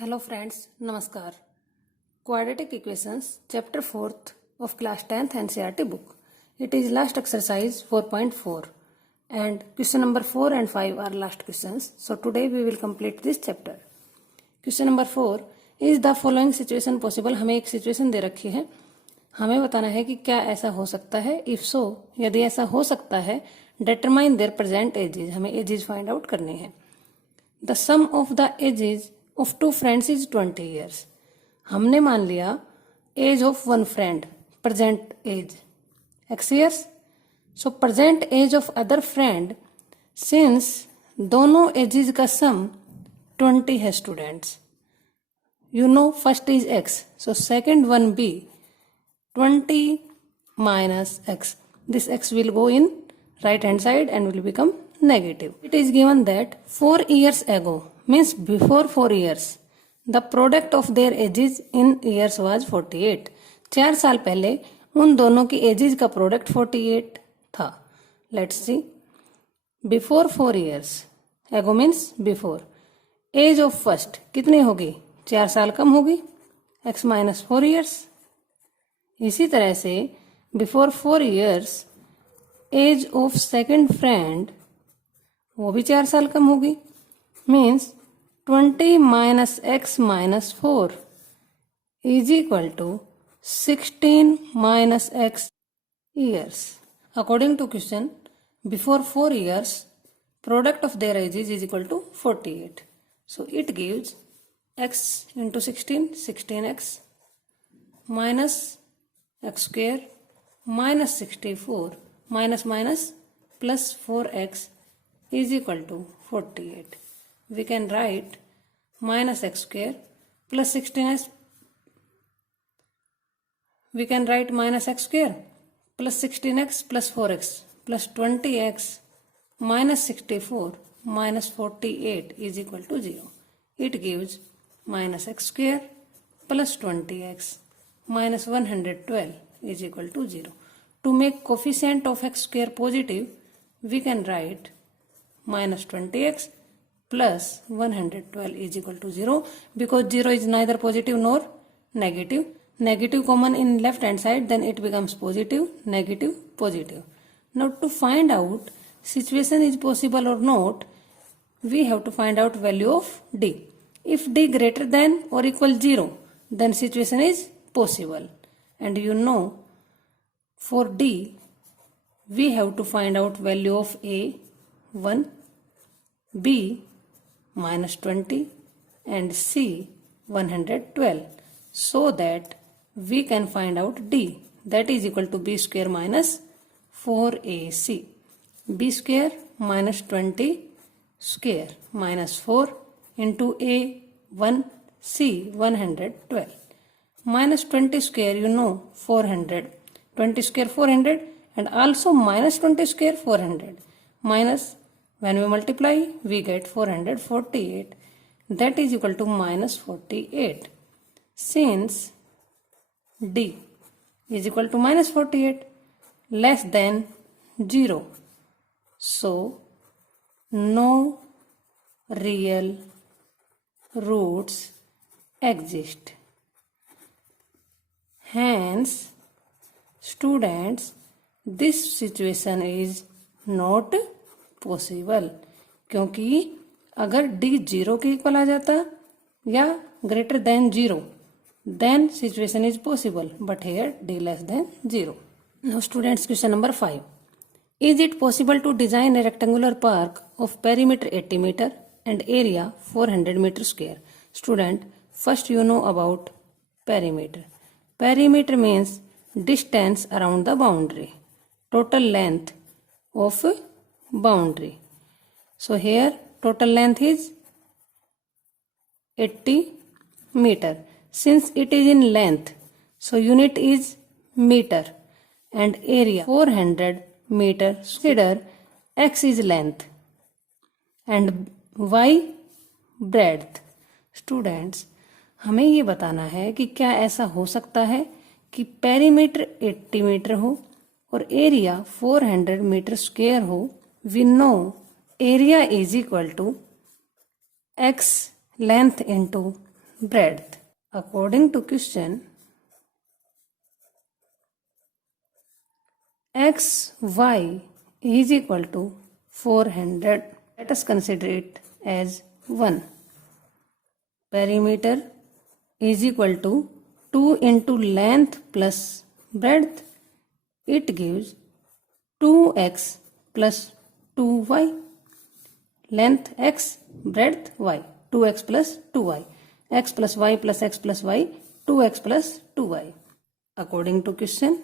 Hello friends, Namaskar. Quadratic Equations, Chapter 4th of Class 10th NCERT book. It is last exercise 4.4 and question number 4 and 5 are last questions. So today we will complete this chapter. Question number 4 is the following situation possible. हमें एक situation दे रखी है, हमें बताना है कि क्या ऐसा हो सकता है. If so, यदि ऐसा हो सकता है, determine their present ages. हमें ages find out करनी है. The sum of the ages of two friends is 20 years. हमने मान लिया age of one friend present age x years. So present age of other friend since दोनों ages का sum 20 है students. You know first is x, so second one be 20 minus x. This x will go in right hand side and will become negative. It is given that 4 years ago means before 4 years the product of their ages in years was 48. 4 साल पहले उन दोनों की edges का product 48 था. Let's see before 4 years ago means before. Age of first कितनी होगी? 4 साल कम होगी, x माइनस 4 years. इसी तरह से before 4 years age of second friend वो भी 4 साल कम होगी, means 20 minus x minus 4 is equal to 16 minus x years. According to question, before 4 years, product of their ages is equal to 48. So it gives x into 16, 16x minus x square minus 64 minus minus plus 4x is equal to 48. We can write minus x square plus 16x. We can write minus x square plus 16x plus 4x plus 20x minus 64 minus 48 is equal to 0. It gives minus x square plus 20x minus 112 is equal to 0. To make coefficient of x square positive, we can write minus 20x plus 112 is equal to 0, because 0 is neither positive nor negative. Negative common in left hand side, then it becomes positive, negative, positive. Now to find out situation is possible or not, we have to find out value of d. If d greater than or equal 0, then situation is possible. And you know, for d, we have to find out value of a 1, b minus 20 and c 112, so that we can find out d, that is equal to b square minus 4ac. b square minus 20 square minus 4 into a 1 c 112 minus 20 square, you know 400, 20 square 400 and also minus 20 square 400, minus when we multiply we get 448, that is equal to minus 48. Since d is equal to minus 48 less than 0, so no real roots exist. Hence, students, this situation is not possible, क्योंकि अगर d 0 के equal आ जाता या greater than 0, then situation is possible, but here d less than 0. Now students, question number 5. Is it possible to design a rectangular park of perimeter 80 metre and area 400 metre square? Student, first you know about perimeter. Perimeter means distance around the boundary, total length of boundary. So here total length is 80 meter. Since it is in length, so unit is meter and area 400 meter. Consider x is length and y breadth. Students, हमें ये बताना है कि क्या ऐसा हो सकता है कि पेरीमीटर 80 मीटर हो और एरिया 400 मीटर स्क्वायर हो. We know area is equal to x length into breadth. According to question, xy is equal to 400. Let us consider it as 1. Perimeter is equal to 2 into length plus breadth. It gives 2x plus 2y. Length x, breadth y. 2x plus 2y. X plus y plus x plus y. 2x plus 2y. According to question,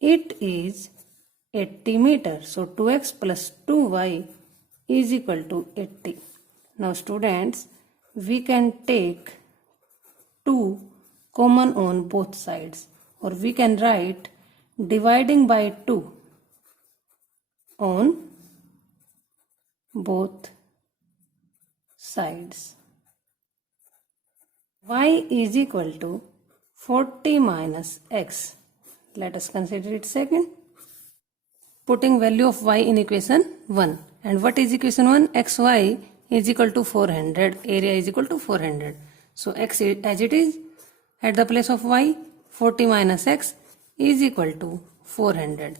it is 80 meters. So 2x plus 2y is equal to 80. Now students, we can take 2 common on both sides, or we can write dividing by 2 on both sides. Y is equal to 40 minus x. Let us consider it second. Putting value of y in equation 1. And what is equation 1? xy is equal to 400. Area is equal to 400. So x as it is, at the place of y, 40 minus x is equal to 400.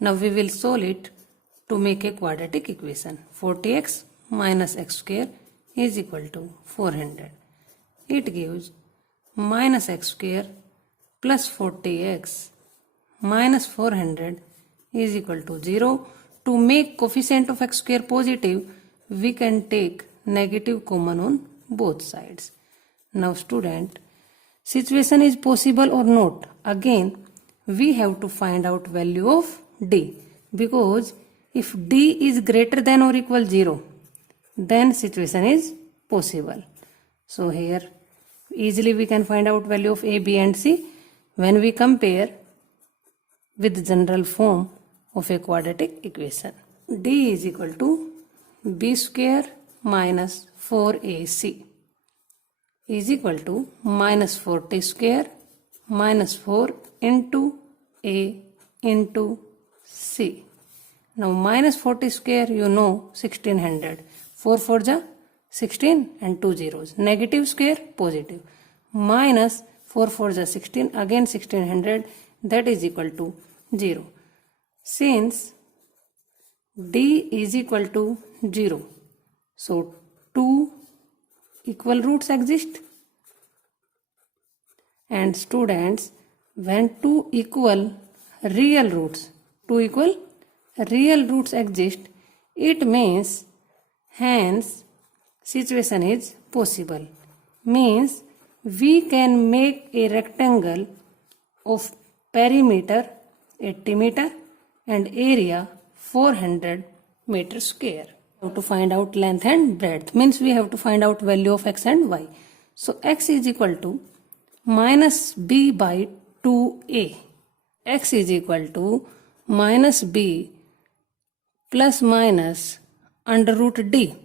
Now we will solve it to make a quadratic equation. 40x minus x square is equal to 400. It gives minus x square plus 40x minus 400 is equal to 0. To make coefficient of x square positive, we can take negative common on both sides. Now student, situation is possible or not? Again, we have to find out value of d, because if d is greater than or equal 0, then situation is possible. So here easily we can find out value of a, b and c when we compare with general form of a quadratic equation. D is equal to b square minus 4ac is equal to minus 40 square minus 4 into a into c. Now minus 40 square, you know, 1600. 4 4 ja 16 and 2 zeros. Negative square, positive. Minus 4 4 ja 16, again 1600, that is equal to 0. Since d is equal to 0, so 2 equal roots exist. And students, when 2 equal real roots exist, it means hence situation is possible. Means we can make a rectangle of perimeter 80 meter and area 400 meter square. We have to find out length and breadth, means we have to find out value of x and y. So x is equal to minus b by 2a. X is equal to minus b plus minus under root d.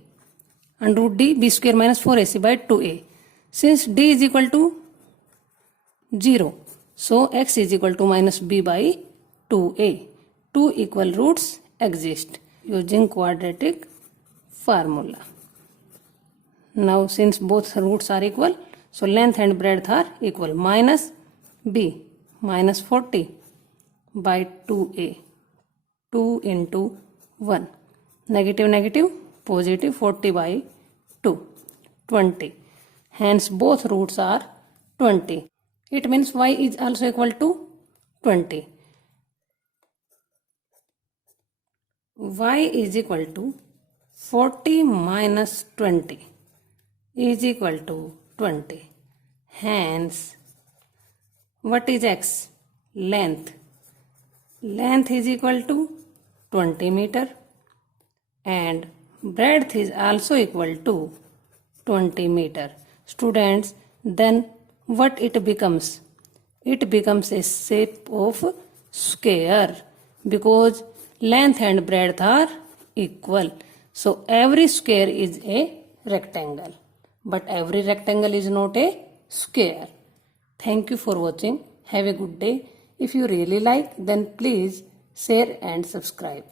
Under root d, b square minus 4ac by 2a. Since d is equal to 0, so x is equal to minus b by 2a. Two equal roots exist using quadratic formula. Now since both roots are equal, so length and breadth are equal. Minus b minus 40 by 2a. 2 into 1. Negative negative positive, 40 by 2. 20. Hence both roots are 20. It means y is also equal to 20. Y is equal to 40 minus 20 is equal to 20. Hence, what is x? Length. Length is equal to 20 meter and breadth is also equal to 20 meter. Students, then what it becomes? It becomes a shape of square because length and breadth are equal. So every square is a rectangle, but every rectangle is not a square. Thank you for watching. Have a good day. If you really like, then please share and subscribe.